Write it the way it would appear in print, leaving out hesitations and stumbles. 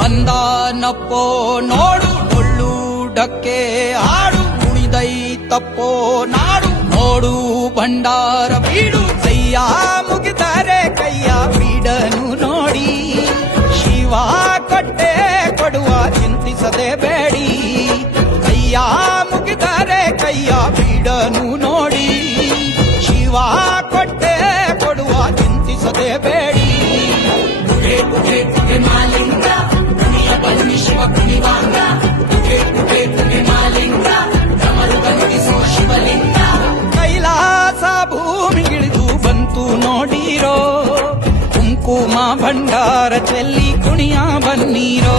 ಬಂದಾನಪ್ಪೋ ನೋಡು ಡೊಳ್ಳು ಡಕ್ಕೆ ಹಾಡು ಕುಣಿದೈತಪ್ಪೋ ನಾಡು ನೋಡು ಭಂಡಾರ ಬೀಡು ಕೈಯ ಮುಗಿದರೆ ಕೈಯ ಬೀಡನು ನೋಡಿ ಶಿವ ಕಟ್ಟೆ ಕೊಡುವ ಚಿಂತಿಸದೆ ಬೇಡಿ ಕೈಯ ಮುಗಿದರೆ ಕೈಯ ಬೀಡನು ನೋಡಿ ಶಿವ ಕೊಟ್ಟೆ ಕೊಡುವ ಚಿಂತಿಸದೆ ಬೇಡಿ ಕುಗೆ ಕುಗೆ ಕುಗೆ ಮಾಲಿಂಗ ಕುಣಿಯ ಬನ್ನಿ ಶಿವ ಕುಣಿವಾಂಗ ಕುಗೆ ಕುಗೆ ಕುಗೆ ಮಾಲಿಂಗ ಡಮರುಗ ನುಡಿಸುವ ಶಿವಲಿಂಗ ಕೈಲಾಸ ಭೂಮಿಗಿಳಿದು ಬಂತು ನೋಡಿರೋ ಕುಂಕುಮ ಭಂಡಾರ ಚೆಲ್ಲಿ ಕುಣಿಯ ಬನ್ನೀರೋ